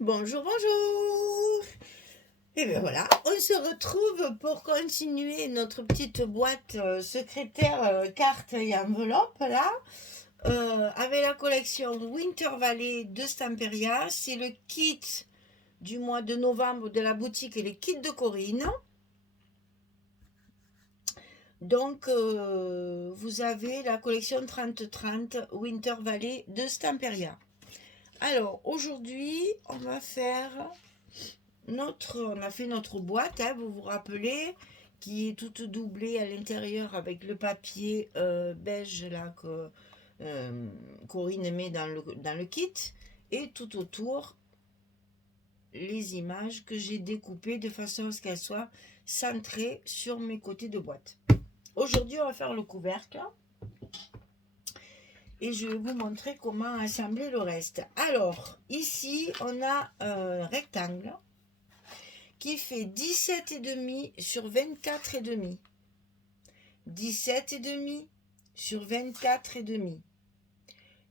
Bonjour, bonjour. Et bien voilà, on se retrouve pour continuer notre petite boîte secrétaire cartes et enveloppes là, avec la collection Winter Valley de Stamperia. C'est le kit du mois de novembre de la boutique et les kits de Corinne. Donc vous avez la collection 30-30 Winter Valley de Stamperia. Alors aujourd'hui, on a fait notre boîte, hein, vous vous rappelez, qui est toute doublée à l'intérieur avec le papier beige là que Corinne met dans le kit, et tout autour les images que j'ai découpées de façon à ce qu'elles soient centrées sur mes côtés de boîte. Aujourd'hui, on va faire le couvercle et je vais vous montrer comment assembler le reste. Alors, ici, on a un rectangle qui fait 17,5 sur 24,5. 17,5 sur 24,5.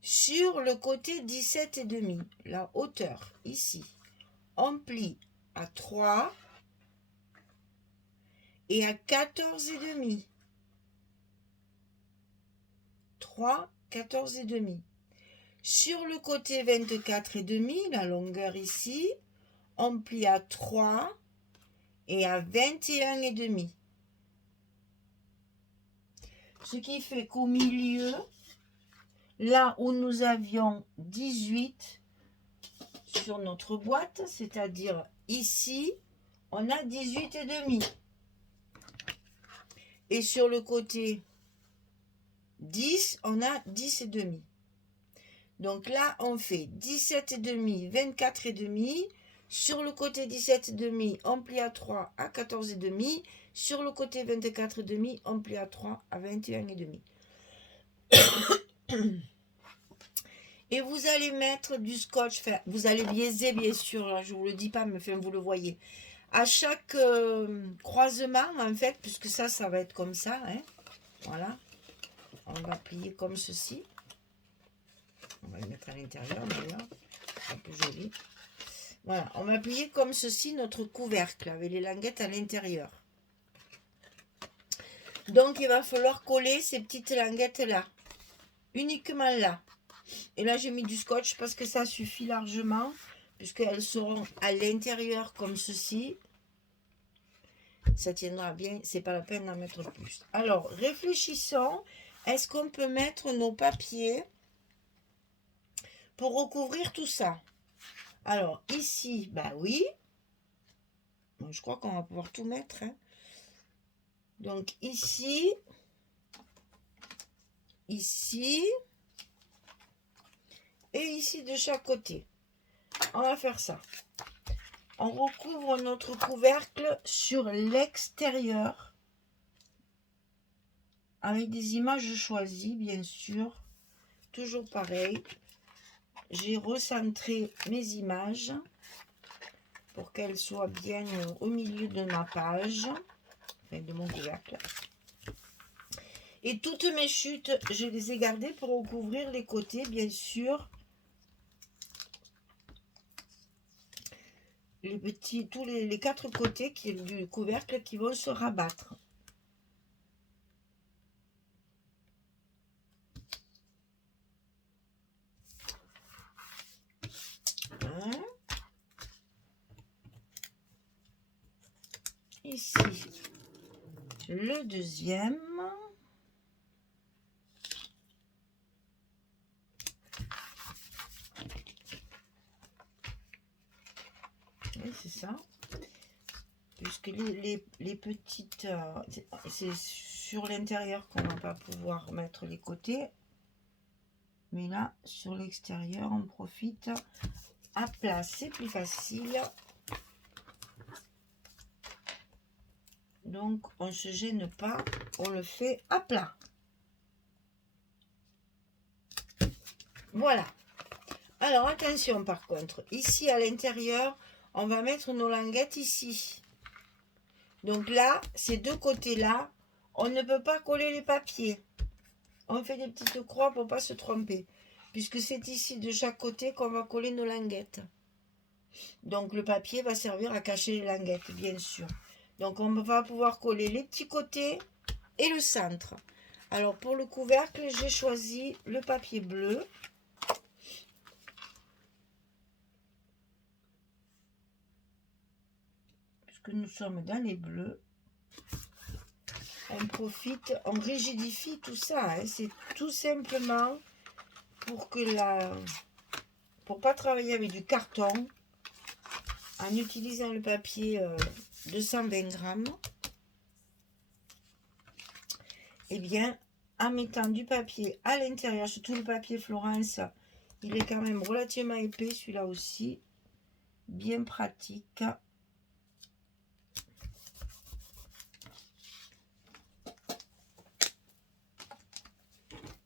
Sur le côté 17,5, la hauteur, ici, on plie à 3 et à 14,5. 3, 14,5. Sur le côté 24,5, la longueur ici, on plie à 3 et à 21,5. Ce qui fait qu'au milieu, là où nous avions 18 sur notre boîte, c'est-à-dire ici, on a 18,5. Et sur le côté 10, on a 10,5. Donc là, on fait 17,5, 24,5. Sur le côté 17,5, on plie à 3 à 14,5. Sur le côté 24,5, on plie à 3 à 21,5. Et vous allez mettre du scotch, enfin, vous allez biaiser bien sûr, là, je ne vous le dis pas, mais enfin, vous le voyez. À chaque croisement, en fait, puisque ça va être comme ça, hein, voilà, on va plier comme ceci. On va le mettre à l'intérieur d'ailleurs, un peu joli. Voilà, on va plier comme ceci notre couvercle avec les languettes à l'intérieur. Donc il va falloir coller ces petites languettes là, uniquement là. Et là j'ai mis du scotch parce que ça suffit largement, puisqu'elles seront à l'intérieur comme ceci. Ça tiendra bien, c'est pas la peine d'en mettre plus. Alors réfléchissons, est-ce qu'on peut mettre nos papiers pour recouvrir tout ça? Alors ici, bah oui. Bon, je crois qu'on va pouvoir tout mettre, hein. Donc ici, ici et ici de chaque côté. On va faire ça. On recouvre notre couvercle sur l'extérieur avec des images choisies, bien sûr. Toujours pareil. J'ai recentré mes images pour qu'elles soient bien au milieu de ma page, enfin de mon couvercle. Et toutes mes chutes, je les ai gardées pour recouvrir les côtés, bien sûr. Les petits, tous les 4 côtés du couvercle qui vont se rabattre. Hein? Ici, le deuxième. Oui, c'est ça. Puisque les petites, c'est sur l'intérieur qu'on ne va pas pouvoir mettre les côtés. Mais là, sur l'extérieur, on profite à plat. C'est plus facile. Donc, on ne se gêne pas. On le fait à plat. Voilà. Alors, attention par contre. Ici, à l'intérieur, on va mettre nos languettes ici. Donc là, ces deux côtés-là, on ne peut pas coller les papiers. On fait des petites croix pour ne pas se tromper. Puisque c'est ici de chaque côté qu'on va coller nos languettes. Donc le papier va servir à cacher les languettes, bien sûr. Donc on va pouvoir coller les petits côtés et le centre. Alors pour le couvercle, j'ai choisi le papier bleu. Puisque nous sommes dans les bleus. On profite, on rigidifie tout ça. Hein. C'est tout simplement pour que pour pas travailler avec du carton, en utilisant le papier 220 grammes, et bien, en mettant du papier à l'intérieur, surtout le papier Florence, il est quand même relativement épais, celui-là aussi, bien pratique.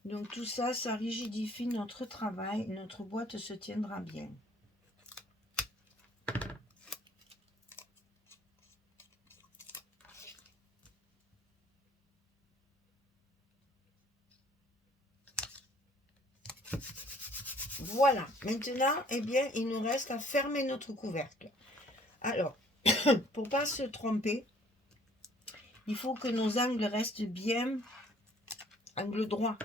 Donc tout ça, ça rigidifie notre travail, notre boîte se tiendra bien. Voilà, maintenant, eh bien, il nous reste à fermer notre couvercle. Alors, pour pas se tromper, il faut que nos angles restent bien angle droit.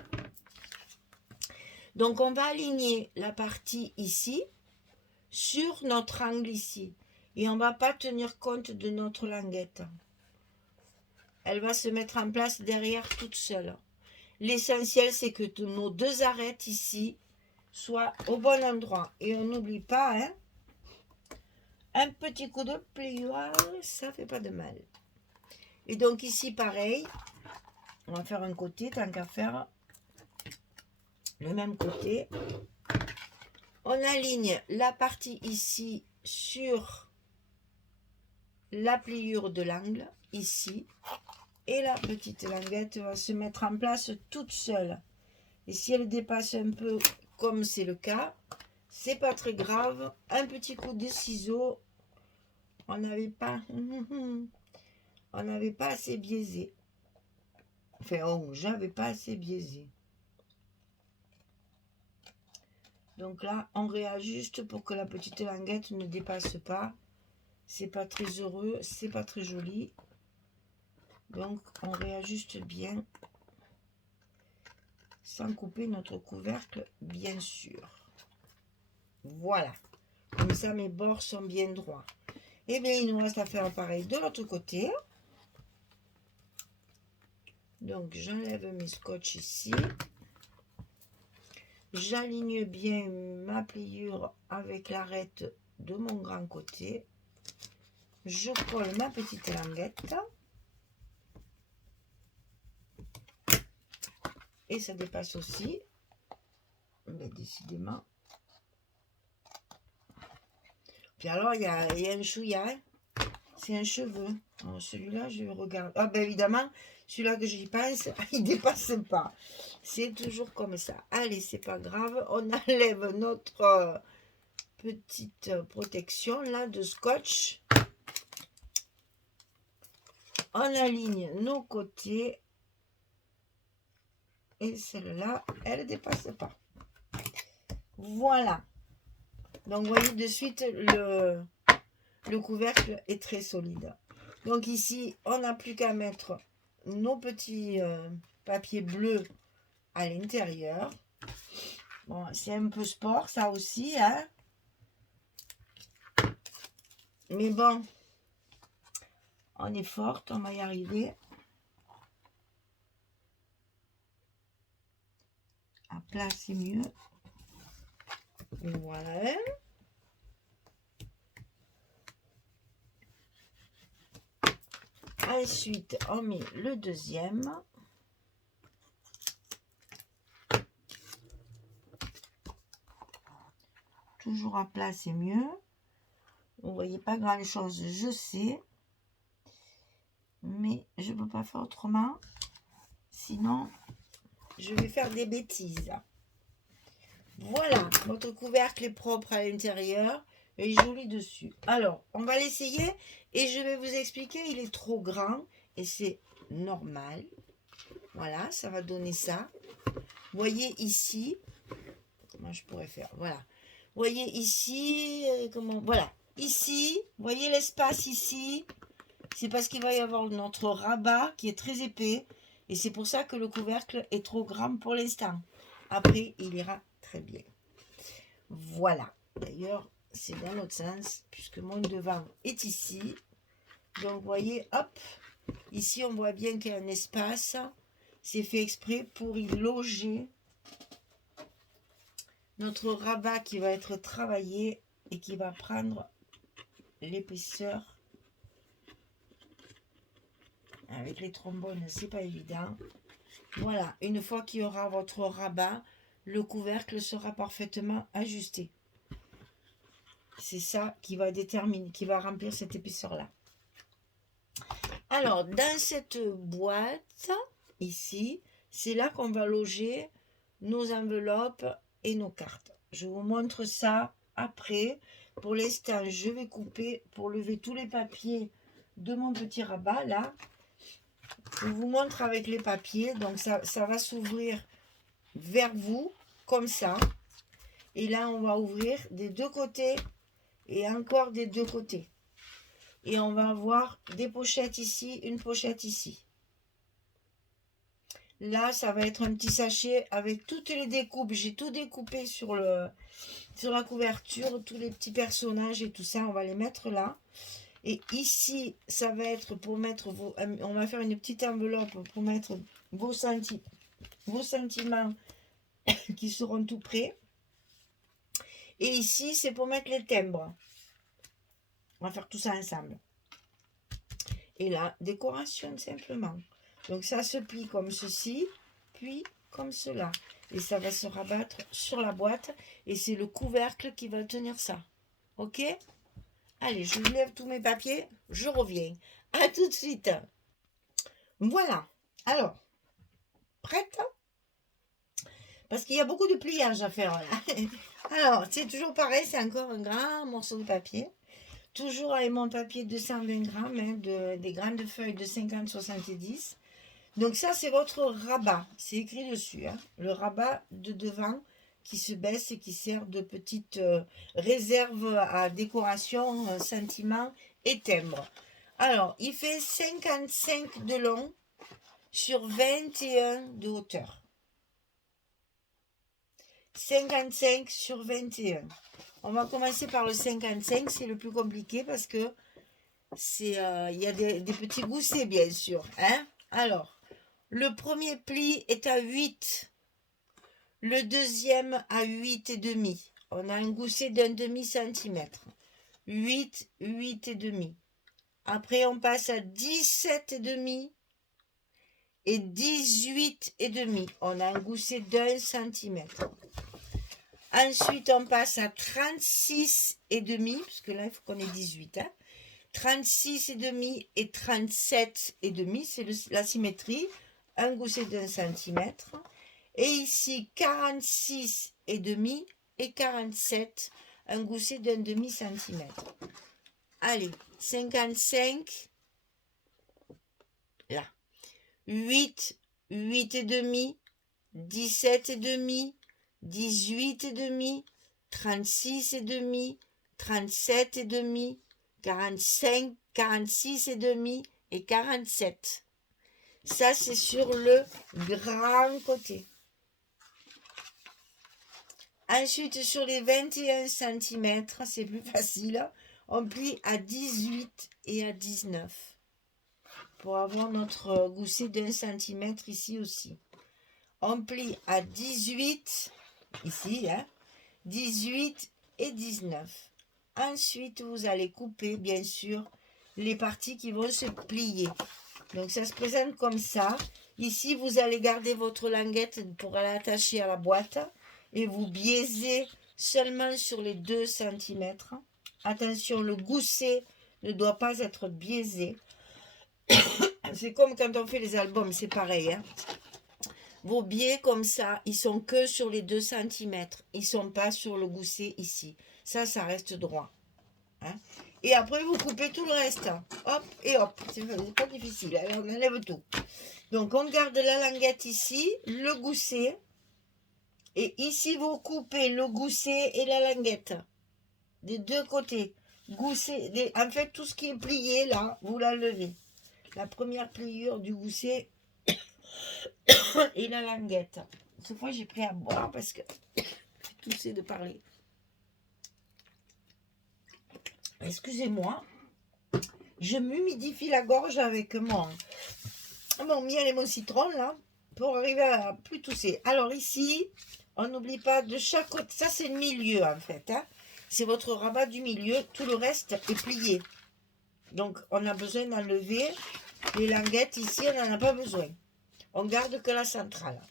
Donc, on va aligner la partie ici sur notre angle ici. Et on ne va pas tenir compte de notre languette. Elle va se mettre en place derrière toute seule. L'essentiel, c'est que nos deux arêtes ici soient au bon endroit. Et on n'oublie pas, hein, un petit coup de pliage, ça fait pas de mal. Et donc ici, pareil, on va faire un côté, tant qu'à faire le même côté. On aligne la partie ici sur la pliure de l'angle, ici. Et la petite languette va se mettre en place toute seule. Et si elle dépasse un peu, comme c'est le cas, c'est pas très grave. Un petit coup de ciseau. On n'avait pas assez biaisé. Enfin, oh, j'avais pas assez biaisé. Donc là, on réajuste pour que la petite languette ne dépasse pas. C'est pas très heureux, c'est pas très joli. Donc, on réajuste bien, sans couper notre couvercle, bien sûr. Voilà. Comme ça, mes bords sont bien droits. Et bien, il nous reste à faire pareil de l'autre côté. Donc, j'enlève mes scotch ici. J'aligne bien ma pliure avec l'arête de mon grand côté. Je colle ma petite languette. Et ça dépasse aussi. Mais décidément. Puis alors, il y a un chouïa. Hein. C'est un cheveu. Celui-là, je regarde. Ah ben évidemment, celui-là que j'y pense, il dépasse pas. C'est toujours comme ça. Allez, c'est pas grave. On enlève notre petite protection là de scotch. On aligne nos côtés. Et celle-là, elle ne dépasse pas. Voilà. Donc, vous voyez de suite, le couvercle est très solide. Donc ici, on n'a plus qu'à mettre nos petits papiers bleus à l'intérieur. Bon, c'est un peu sport, ça aussi, hein. Mais bon, on est forte, on va y arriver. À plat, c'est mieux. Voilà. Ensuite, on met le deuxième. Toujours à plat, c'est mieux. Vous voyez pas grand chose, je sais. Mais je ne peux pas faire autrement. Sinon, je vais faire des bêtises. Voilà, votre couvercle est propre à l'intérieur et joli dessus. Alors, on va l'essayer et je vais vous expliquer. Il est trop grand et c'est normal. Voilà, ça va donner ça. Vous voyez ici, comment je pourrais faire? Voilà. Vous voyez ici, comment? Voilà. Ici, vous voyez l'espace ici, c'est parce qu'il va y avoir notre rabat qui est très épais. Et c'est pour ça que le couvercle est trop grand pour l'instant. Après, il ira très bien. Voilà. D'ailleurs, c'est dans l'autre sens, puisque mon devant est ici. Donc, vous voyez, hop, ici, on voit bien qu'il y a un espace. C'est fait exprès pour y loger notre rabat qui va être travaillé et qui va prendre l'épaisseur. Avec les trombones, c'est pas évident. Voilà, une fois qu'il y aura votre rabat, le couvercle sera parfaitement ajusté. C'est ça qui va déterminer, qui va remplir cette épaisseur-là. Alors, dans cette boîte, ici, c'est là qu'on va loger nos enveloppes et nos cartes. Je vous montre ça après. Pour l'instant, je vais couper pour lever tous les papiers de mon petit rabat, là. Je vous montre avec les papiers. Donc, ça va s'ouvrir vers vous, comme ça. Et là, on va ouvrir des deux côtés et encore des deux côtés. Et on va avoir des pochettes ici, une pochette ici. Là, ça va être un petit sachet avec toutes les découpes. J'ai tout découpé sur la couverture, tous les petits personnages et tout ça. On va les mettre là. Et ici, ça va être pour mettre vos... On va faire une petite enveloppe pour mettre vos sentiments qui seront tout prêts. Et ici, c'est pour mettre les timbres. On va faire tout ça ensemble. Et là, décoration simplement. Donc ça se plie comme ceci, puis comme cela. Et ça va se rabattre sur la boîte. Et c'est le couvercle qui va tenir ça. Ok? Allez, je lève tous mes papiers. Je reviens. À tout de suite. Voilà. Alors, prête? Parce qu'il y a beaucoup de pliage à faire là. Alors, c'est toujours pareil. C'est encore un grand morceau de papier. Toujours avec mon papier 220 grammes, hein, des grandes feuilles de 50-70. Donc ça, c'est votre rabat. C'est écrit dessus. Hein, le rabat de devant qui se baisse et qui sert de petite réserve à décoration, sentiments et timbres. Alors, il fait 55 de long sur 21 de hauteur. 55 sur 21. On va commencer par le 55, c'est le plus compliqué parce que il y a des petits goussets, bien sûr. Hein. Alors, le premier pli est à 8. Le deuxième à 8 et demi. On a un gousset d'un demi-centimètre. 8, 8 et demi. Après, on passe à 17 et demi et 18 et demi. On a un gousset d'1 centimètre. Ensuite, on passe à 36 et demi, parce que là, il faut qu'on ait 18. Hein. 36 et demi et 37 et demi, c'est la symétrie. Un gousset d'1 centimètre. Et ici, 46 et demi et 47, un gousset d'un demi-centimètre. Allez, 55, là. 8, 8 et demi, 17 et demi, 18 et demi, 36 et demi, 37 et demi, 45, 46 et demi et 47. Ça, c'est sur le grand côté. Ensuite, sur les 21 cm, c'est plus facile, on plie à 18 et à 19 pour avoir notre gousset d'1 cm ici aussi. On plie à 18, ici, hein, 18 et 19. Ensuite, vous allez couper, bien sûr, les parties qui vont se plier. Donc, ça se présente comme ça. Ici, vous allez garder votre languette pour l'attacher à la boîte. Et vous biaisez seulement sur les 2 cm. Attention, le gousset ne doit pas être biaisé. C'est comme quand on fait les albums, c'est pareil. Hein. Vos biais comme ça, ils sont que sur les 2 cm. Ils ne sont pas sur le gousset ici. Ça reste droit. Hein. Et après, vous coupez tout le reste. Hop et hop. C'est pas difficile. Alors, on enlève tout. Donc, on garde la languette ici, le gousset. Et ici, vous coupez le gousset et la languette. Des deux côtés. gousset, en fait, tout ce qui est plié, là, vous l'enlevez. La première pliure du gousset et la languette. Cette fois, j'ai pris à boire parce que j'ai toussé de parler. Excusez-moi. Je m'humidifie la gorge avec mon miel et mon citron, là, pour arriver à plus tousser. Alors ici, on n'oublie pas de chaque côté. Ça, c'est le milieu, en fait. Hein. C'est votre rabat du milieu. Tout le reste est plié. Donc, on a besoin d'enlever les languettes. Ici, on n'en a pas besoin. On garde que la centrale.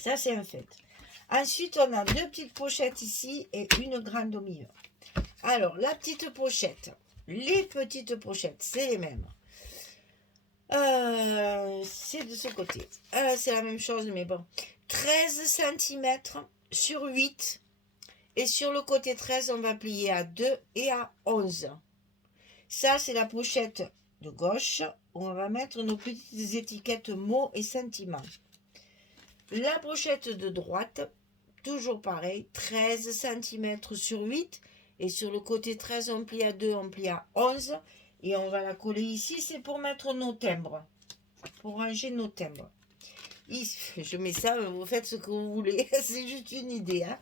Ça, c'est un fait. Ensuite, on a deux petites pochettes ici et une grande au milieu. Alors, la petite pochette. Les petites pochettes, c'est les mêmes. C'est de ce côté. C'est la même chose, mais bon. 13 cm sur 8. Et sur le côté 13, on va plier à 2 et à 11. Ça, c'est la pochette de gauche où on va mettre nos petites étiquettes mots et sentiments. La pochette de droite, toujours pareil, 13 cm sur 8. Et sur le côté 13, on plie à 2, on plie à 11. Et on va la coller ici, c'est pour mettre nos timbres. Pour ranger nos timbres. Je mets ça, vous faites ce que vous voulez. C'est juste une idée. Hein.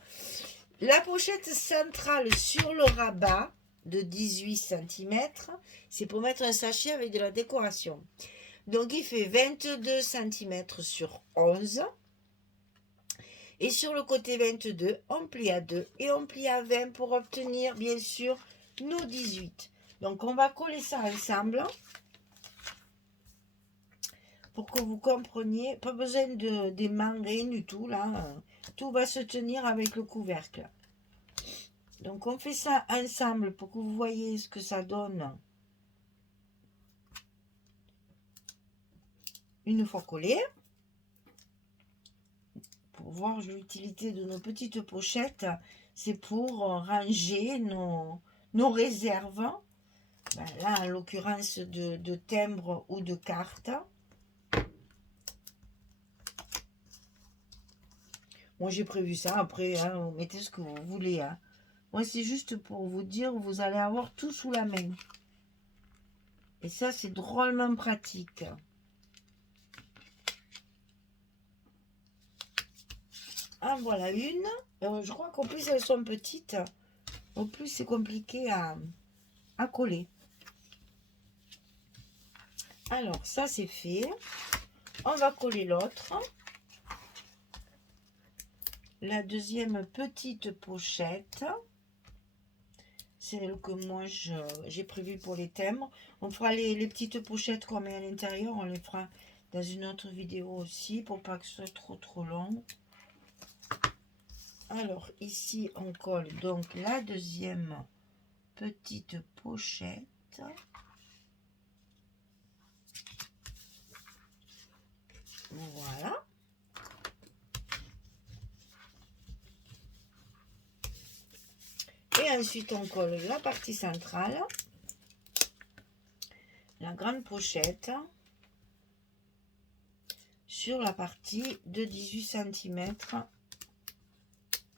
La pochette centrale sur le rabat de 18 cm, c'est pour mettre un sachet avec de la décoration. Donc il fait 22 cm sur 11. Et sur le côté 22, on plie à 2 et on plie à 20 pour obtenir, bien sûr, nos 18. Donc, on va coller ça ensemble pour que vous compreniez. Pas besoin de d'aimants, rien du tout, là. Tout va se tenir avec le couvercle. Donc, on fait ça ensemble pour que vous voyez ce que ça donne une fois collé. Pour voir l'utilité de nos petites pochettes, c'est pour ranger nos réserves. Ben là, en l'occurrence de timbres ou de cartes. Moi, j'ai prévu ça. Après, hein, vous mettez ce que vous voulez. Hein. Moi, c'est juste pour vous dire, vous allez avoir tout sous la main. Et ça, c'est drôlement pratique. Ah, voilà une. Je crois qu'en plus, elles sont petites. En plus, c'est compliqué à coller. Alors, ça, c'est fait. On va coller l'autre. La deuxième petite pochette. Celle que moi, j'ai prévu pour les thèmes. On fera les petites pochettes qu'on met à l'intérieur. On les fera dans une autre vidéo aussi pour pas que ce soit trop long. Alors, ici, on colle donc la deuxième petite pochette. Voilà. Et ensuite, on colle la partie centrale, la grande pochette, sur la partie de 18 cm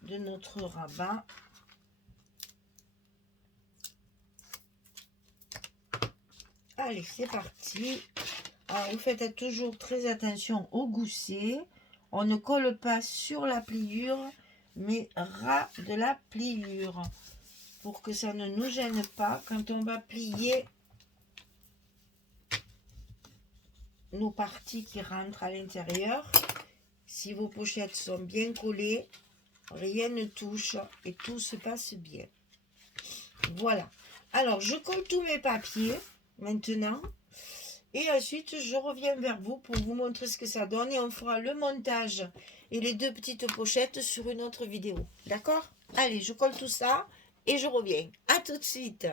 de notre rabat. Allez, c'est parti. Alors, vous faites toujours très attention au gousset. On ne colle pas sur la pliure, mais ras de la pliure. Pour que ça ne nous gêne pas quand on va plier nos parties qui rentrent à l'intérieur. Si vos pochettes sont bien collées, rien ne touche et tout se passe bien. Voilà. Alors, je colle tous mes papiers maintenant. Et ensuite, je reviens vers vous pour vous montrer ce que ça donne. Et on fera le montage et les deux petites pochettes sur une autre vidéo. D'accord? Allez, je colle tout ça et je reviens. À tout de suite.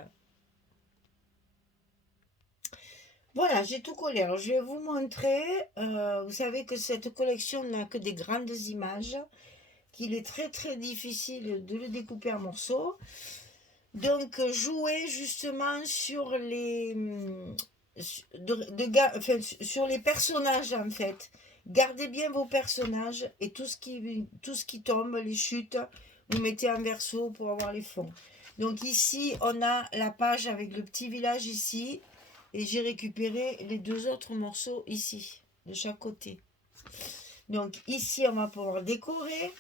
Voilà, j'ai tout collé. Alors, je vais vous montrer. Vous savez que cette collection n'a que des grandes images. Qu'il est très difficile de le découper en morceaux. Donc, jouez justement sur les... sur les personnages, en fait. Gardez bien vos personnages et tout ce qui tombe, les chutes, vous mettez en verso pour avoir les fonds. Donc ici, on a la page avec le petit village ici. Et j'ai récupéré les 2 autres morceaux ici, de chaque côté. Donc ici, on va pouvoir décorer.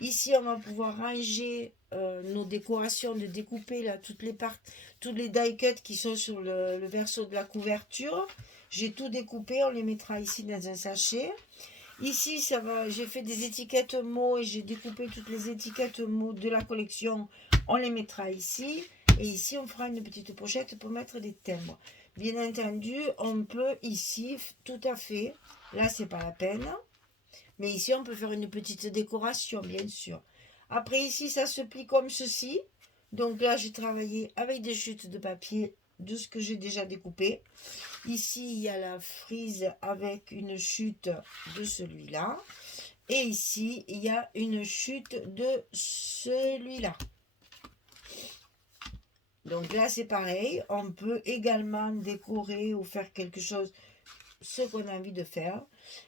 Ici, on va pouvoir ranger nos décorations, de découper là toutes les die cuts qui sont sur le verso de la couverture. J'ai tout découpé, on les mettra ici dans un sachet. Ici, ça va. J'ai fait des étiquettes mots et j'ai découpé toutes les étiquettes mots de la collection. On les mettra ici. Et ici, on fera une petite pochette pour mettre des timbres. Bien entendu, on peut ici, tout à fait, là, c'est pas la peine. Mais ici, on peut faire une petite décoration, bien sûr. Après, ici, ça se plie comme ceci. Donc là, j'ai travaillé avec des chutes de papier de ce que j'ai déjà découpé. Ici, il y a la frise avec une chute de celui-là. Et ici, il y a une chute de celui-là. Donc là, c'est pareil. On peut également décorer ou faire quelque chose, ce qu'on a envie de faire.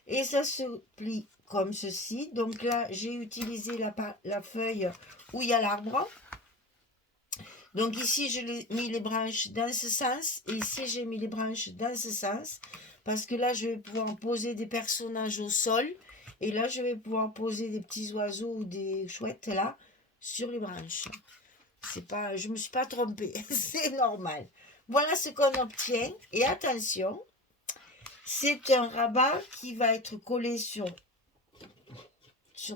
Et ça se plie comme ceci. Donc là, j'ai utilisé la feuille où il y a l'arbre. Donc ici, j'ai mis les branches dans ce sens. Et ici, j'ai mis les branches dans ce sens. Parce que là, je vais pouvoir poser des personnages au sol. Et là, je vais pouvoir poser des petits oiseaux ou des chouettes là, sur les branches. C'est pas, je ne me suis pas trompée. C'est normal. Voilà ce qu'on obtient. Et attention, c'est un rabat qui va être collé sur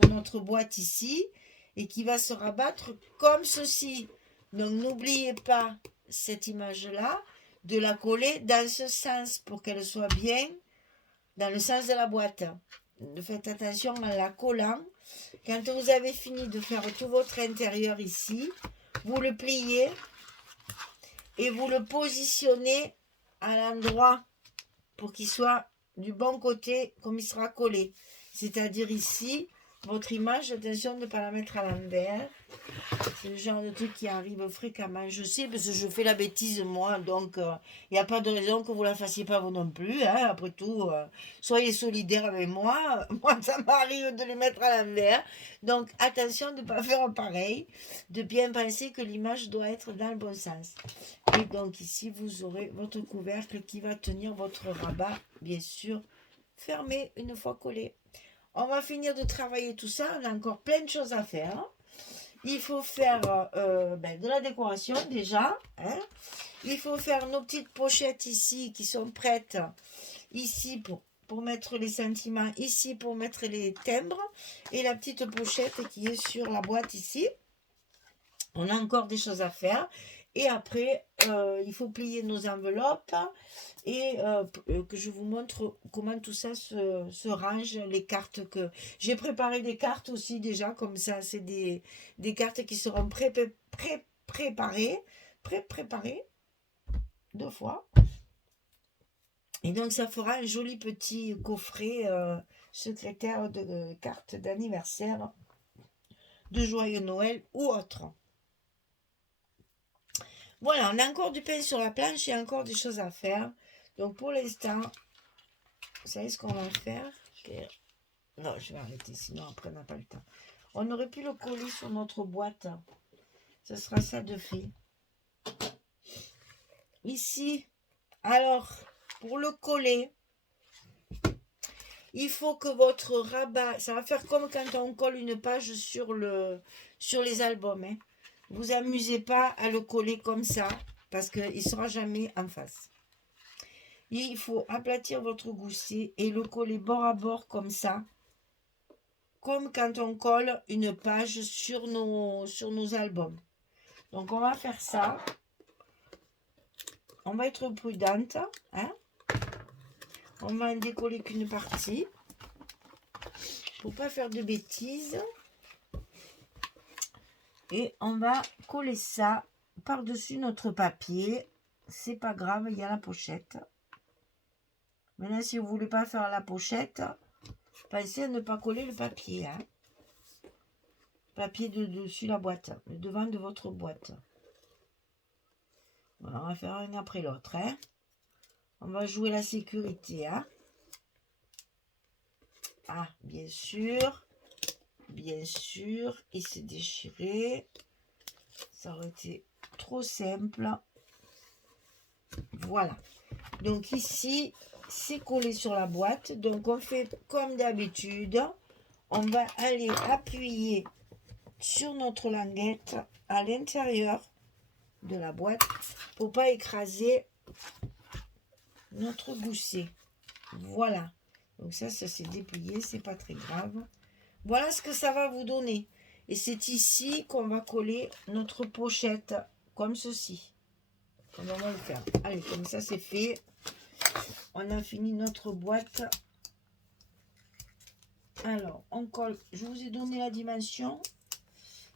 notre boîte ici. Et qui va se rabattre comme ceci. Donc n'oubliez pas cette image-là, de la coller dans ce sens pour qu'elle soit bien dans le sens de la boîte. Faites attention en la collant. Quand vous avez fini de faire tout votre intérieur ici, vous le pliez et vous le positionnez à l'endroit pour qu'il soit du bon côté comme il sera collé. C'est-à-dire ici, votre image, attention de ne pas la mettre à l'envers. C'est le genre de truc qui arrive fréquemment. Je sais parce que je fais la bêtise moi, donc il n'y a pas de raison que vous la fassiez pas vous non plus. Hein. Après tout, soyez solidaires avec moi. Moi, ça m'arrive de les mettre à l'envers. Donc attention de ne pas faire pareil, de bien penser que l'image doit être dans le bon sens. Et donc ici, vous aurez votre couvercle qui va tenir votre rabat, bien sûr, fermé une fois collé. On va finir de travailler tout ça. On a encore plein de choses à faire. Il faut faire de la décoration déjà. Hein. Il faut faire nos petites pochettes ici qui sont prêtes. Ici pour mettre les sentiments. Ici pour mettre les timbres. Et la petite pochette qui est sur la boîte ici. On a encore des choses à faire. Et après, il faut plier nos enveloppes et que je vous montre comment tout ça se range, les cartes que... J'ai préparé des cartes aussi déjà, comme ça, c'est des cartes qui seront préparées, deux fois. Et donc, ça fera un joli petit coffret secrétaire de cartes d'anniversaire, de joyeux Noël ou autre. Voilà, on a encore du pain sur la planche et encore des choses à faire. Donc pour l'instant, vous savez ce qu'on va faire? Non, je vais arrêter, sinon après on n'a pas le temps. On aurait pu le coller sur notre boîte. Ce sera ça de fait. Ici, alors, pour le coller, il faut que votre rabat, ça va faire comme quand on colle une page sur les albums. Hein. Vous amusez pas à le coller comme ça, parce qu'il ne sera jamais en face. Il faut aplatir votre gousset et le coller bord à bord comme ça. Comme quand on colle une page sur nos albums. Donc on va faire ça. On va être prudente. Hein? On va en décoller qu'une partie. Pour pas faire de bêtises. Et on va coller ça par-dessus notre papier. C'est pas grave, il y a la pochette. Maintenant, si vous ne voulez pas faire la pochette, pensez à ne pas coller le papier. Hein? Papier dessus la boîte, le devant de votre boîte. Voilà, on va faire un après l'autre. Hein? On va jouer la sécurité. Hein? Ah, bien sûr. Bien sûr. Il s'est déchiré. Ça aurait été trop simple. Voilà. Donc ici, c'est collé sur la boîte. Donc on fait comme d'habitude. On va aller appuyer sur notre languette à l'intérieur de la boîte pour pas écraser notre gousset. Voilà. Donc ça s'est déplié, c'est pas très grave. Voilà ce que ça va vous donner. Et c'est ici qu'on va coller notre pochette, comme ceci. Comme on va le faire. Allez, comme ça c'est fait. On a fini notre boîte. Alors, on colle. Je vous ai donné la dimension.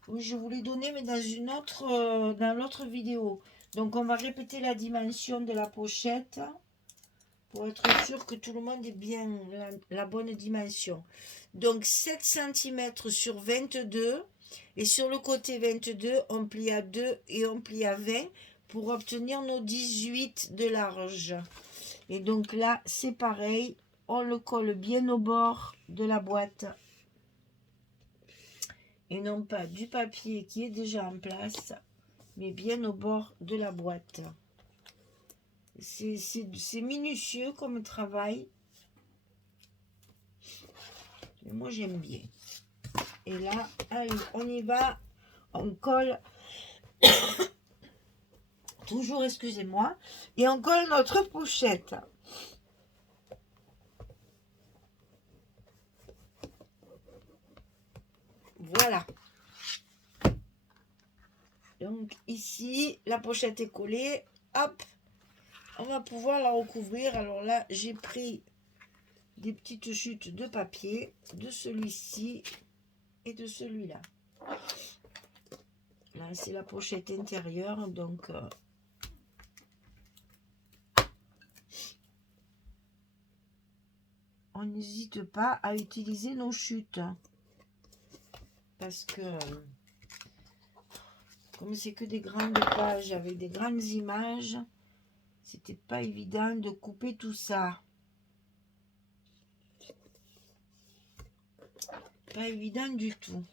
Oui, je vous l'ai donné, mais dans une autre, dans l'autre vidéo. Donc, on va répéter la dimension de la pochette pour être sûr que tout le monde ait bien la bonne dimension. Donc, 7 cm sur 22. Et sur le côté 22, on plie à 2 et on plie à 20 pour obtenir nos 18 de large. Et donc là, c'est pareil. On le colle bien au bord de la boîte. Et non pas du papier qui est déjà en place, mais bien au bord de la boîte. C'est minutieux comme travail. Mais moi, j'aime bien. Et là, allez, on y va. On colle. Toujours, excusez-moi. Et on colle notre pochette. Voilà. Donc ici, la pochette est collée. Hop, on va pouvoir la recouvrir. Alors là, j'ai pris des petites chutes de papier de celui-ci et de celui-là. Là, c'est la pochette intérieure, donc on n'hésite pas à utiliser nos chutes parce que comme c'est que des grandes pages avec des grandes images, c'était pas évident de couper tout ça. Pas évident du tout.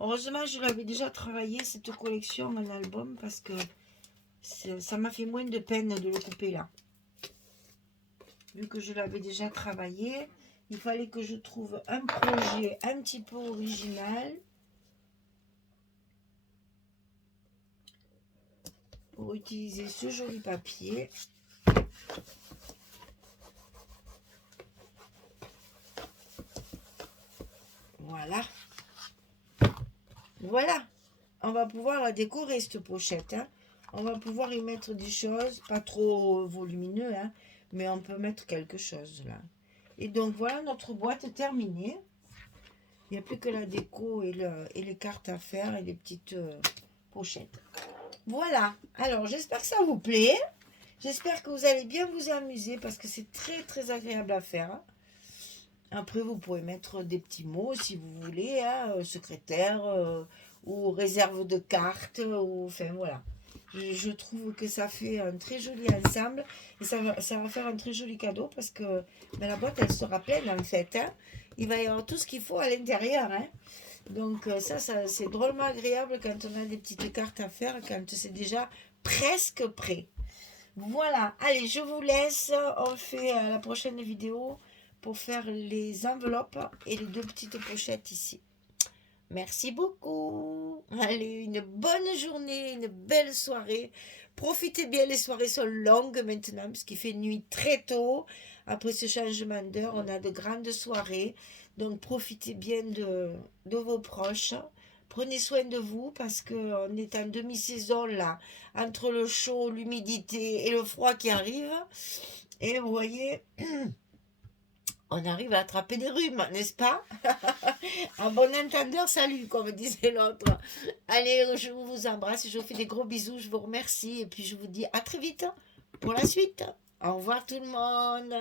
Heureusement, je l'avais déjà travaillé cette collection en album parce que ça m'a fait moins de peine de le couper là. Vu que je l'avais déjà travaillé, il fallait que je trouve un projet un petit peu original pour utiliser ce joli papier. Voilà. Voilà. On va pouvoir la décorer cette pochette. Hein. On va pouvoir y mettre des choses, pas trop volumineux, hein, mais on peut mettre quelque chose là. Et donc voilà notre boîte terminée. Il n'y a plus que la déco et les cartes à faire et les petites pochettes. Voilà. Alors j'espère que ça vous plaît. J'espère que vous allez bien vous amuser parce que c'est très très agréable à faire. Hein. Après vous pouvez mettre des petits mots si vous voulez, hein, secrétaire ou réserve de cartes. Ou, enfin voilà. Je trouve que ça fait un très joli ensemble et ça va faire un très joli cadeau parce que la boîte elle sera pleine en fait. Hein. Il va y avoir tout ce qu'il faut à l'intérieur. Hein. Donc ça c'est drôlement agréable quand on a des petites cartes à faire, quand c'est déjà presque prêt. Voilà, allez, je vous laisse. On fait la prochaine vidéo pour faire les enveloppes et les deux petites pochettes ici. Merci beaucoup. Allez, une bonne journée, une belle soirée. Profitez bien, les soirées sont longues maintenant parce qu'il fait nuit très tôt. Après ce changement d'heure, on a de grandes soirées. Donc profitez bien de vos proches. Prenez soin de vous parce qu'on est en demi-saison là, entre le chaud, l'humidité et le froid qui arrive. Et vous voyez, on arrive à attraper des rhumes, n'est-ce pas? En bon entendeur, salut, comme disait l'autre. Allez, je vous embrasse, je vous fais des gros bisous, je vous remercie et puis je vous dis à très vite pour la suite. Au revoir tout le monde.